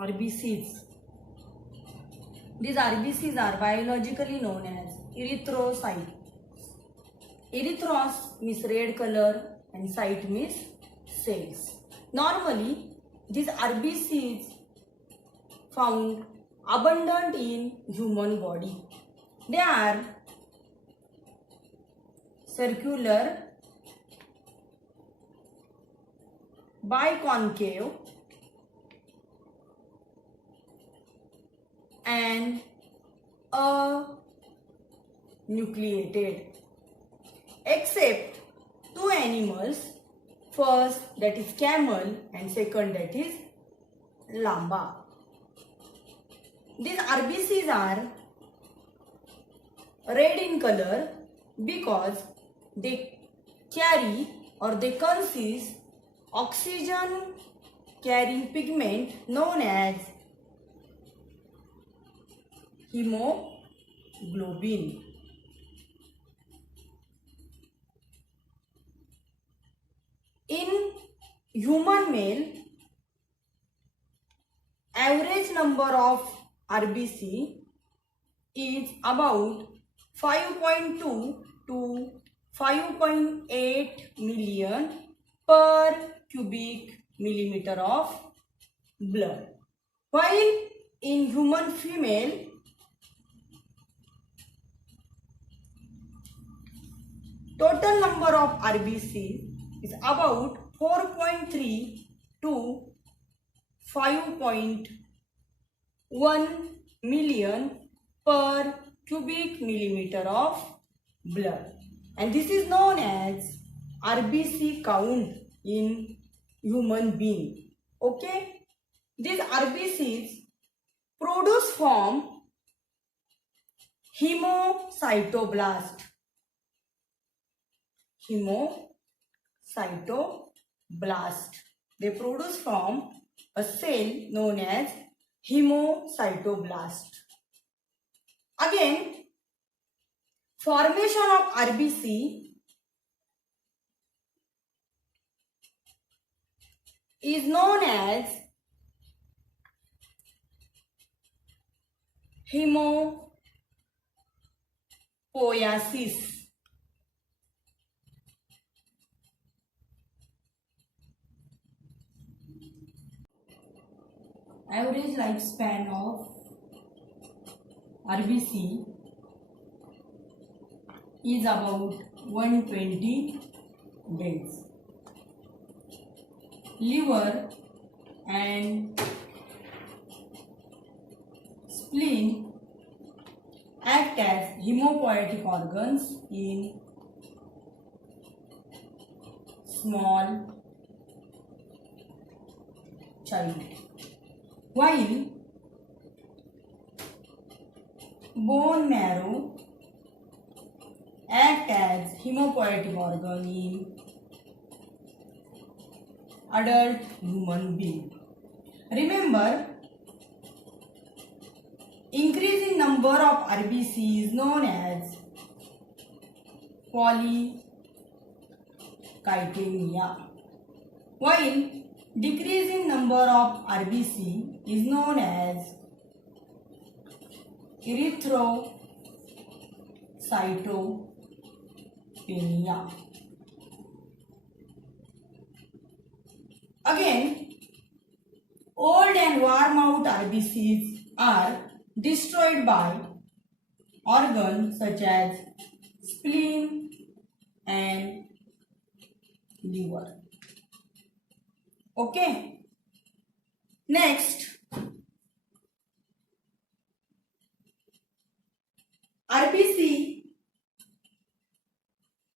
RBCs. These RBCs are biologically known as erythrocytes. Erythros means red color and cyte means cells. Normally, these RBCs found abundant in human body. They are circular, biconcave and nucleated, except two animals, first that is camel and second that is llama. These RBCs are red in color because they carry or they consist oxygen carrying pigment known as hemoglobin. In human male, average number of RBC is about 5.2 to 5.8 million per cubic millimeter of blood, while in human female total number of RBC is about 4.3 to 5.1 million per cubic millimeter of blood, and this is known as RBC count in human being. Okay, these RBCs produce from hemocytoblast. They produce from a cell known as hemocytoblast. Again, formation of RBC is known as hemopoiesis. Average lifespan of RBC is about 120 days. Liver and spleen act as hemopoietic organs in small child, while bone marrow act as hemopoietic organ in adult human being. Remember, increasing number of RBC is known as polycythemia, while decreasing number of RBC is known as erythrocytopenia. Again, old and worn out RBCs are destroyed by organs such as spleen and liver. Okay. Next, RBC,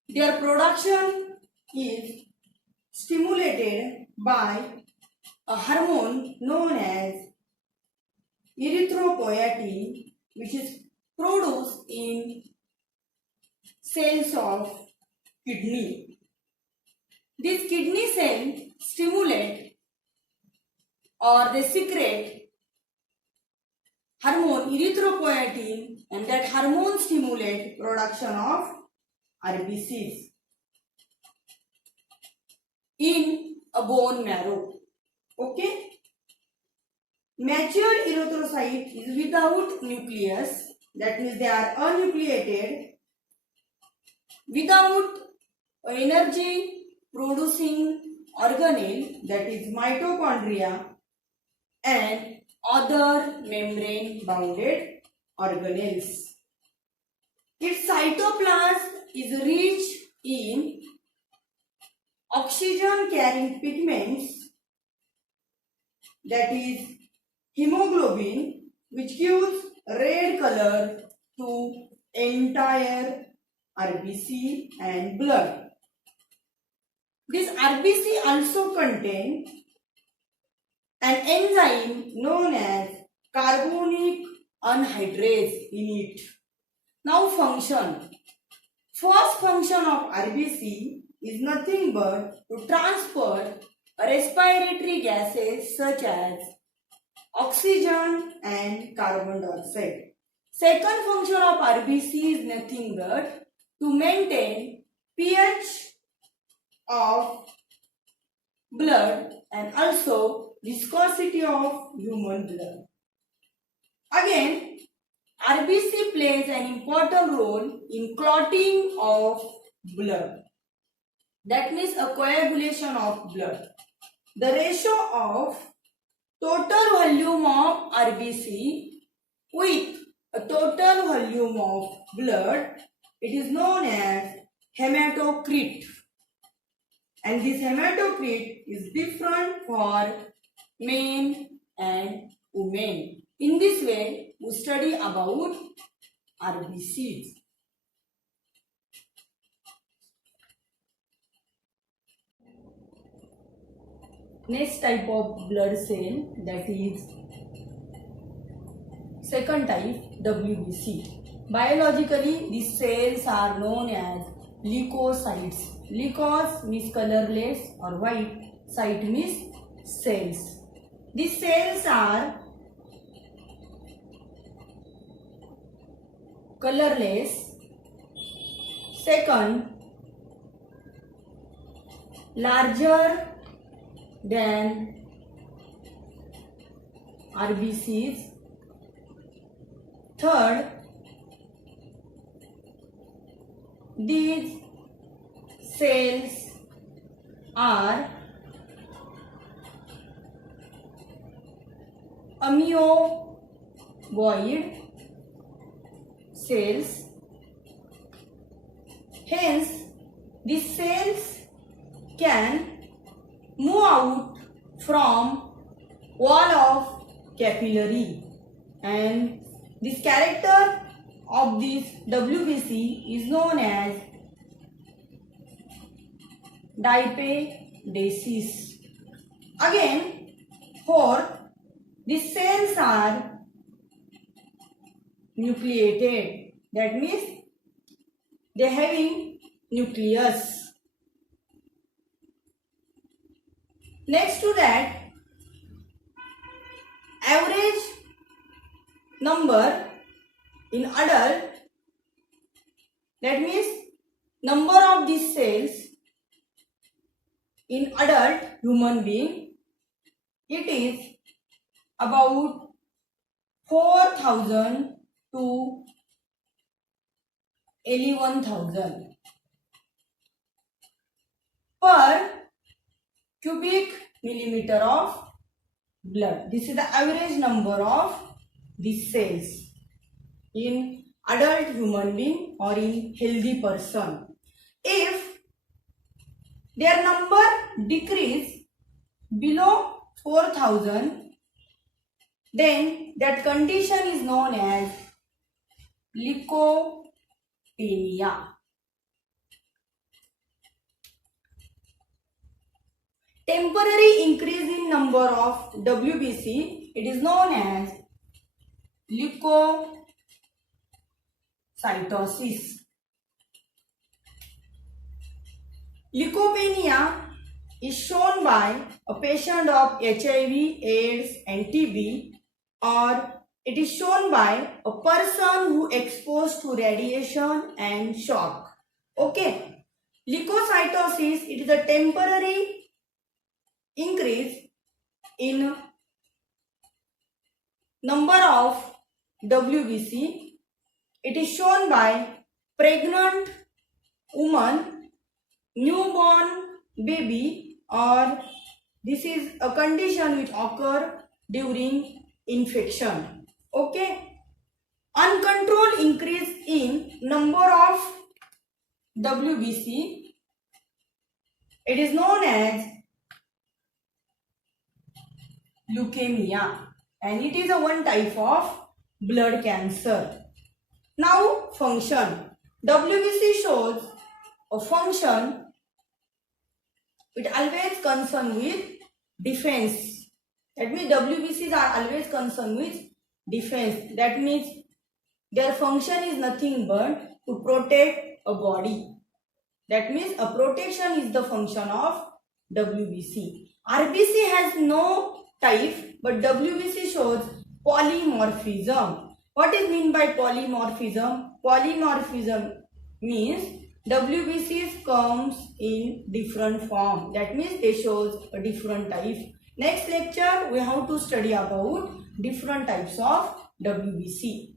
their production is stimulated by a hormone known as erythropoietin, which is produced in cells of kidney. These kidney cells stimulate or they secrete hormone erythropoietin, and that hormone stimulates production of RBCs in a bone marrow. Okay. Mature erythrocyte is without nucleus, that means they are unnucleated, without energy producing organelle, that is mitochondria, and other membrane bounded organelles. Its cytoplasm is rich in oxygen carrying pigments, that is hemoglobin, which gives red color to entire RBC and blood. This RBC also contains an enzyme known as carbonic anhydrase in it. Now function. First function of RBC is nothing but to transport respiratory gases such as oxygen and carbon dioxide. Second function of RBC is nothing but to maintain pH of blood and also viscosity of human blood. Again, RBC plays an important role in clotting of blood. That means a coagulation of blood. The ratio of total volume of RBC with a total volume of blood, it is known as hematocrit. And this hematocrit is different for men and women. In this way, we study about RBCs. Next type of blood cell, that is second type, WBC. Biologically, these cells are known as leukocytes. Leukos means colorless or white, cyte means cells. These cells are colorless. Second, larger than RBCs. Third, these cells are amoeboid cells. Hence, these cells can move out from wall of capillary, and this character of this WBC is known as dipedesis. Again, fourth, these cells are nucleated. That means they having nucleus. Next to that, average number in adult, that means number of these cells in adult human being, it is about 4,000 to 11,000 per cubic millimeter of blood. This is the average number of these cells in adult human being or in healthy person. If their number decrease below 4,000, then that condition is known as leukopenia. Temporary increase in number of WBC, it is known as leukocytosis. Leukopenia is shown by a patient of HIV, AIDS and TB, or it is shown by a person who exposed to radiation and shock. Okay. Leukocytosis, it is a temporary increase in number of WBC. It is shown by pregnant woman, newborn baby, or this is a condition which occur during infection. Okay. Uncontrolled increase in number of WBC. It is known as leukemia, and it is a one type of blood cancer. Now function. WBC shows a function. It always concerned with defense. That means WBCs are always concerned with defense. That means their function is nothing but to protect a body. That means a protection is the function of WBC. RBC has no type, but WBC shows polymorphism. What is meant by polymorphism? Polymorphism means WBCs comes in different form. That means they shows a different type. Next lecture we have to study about different types of WBC.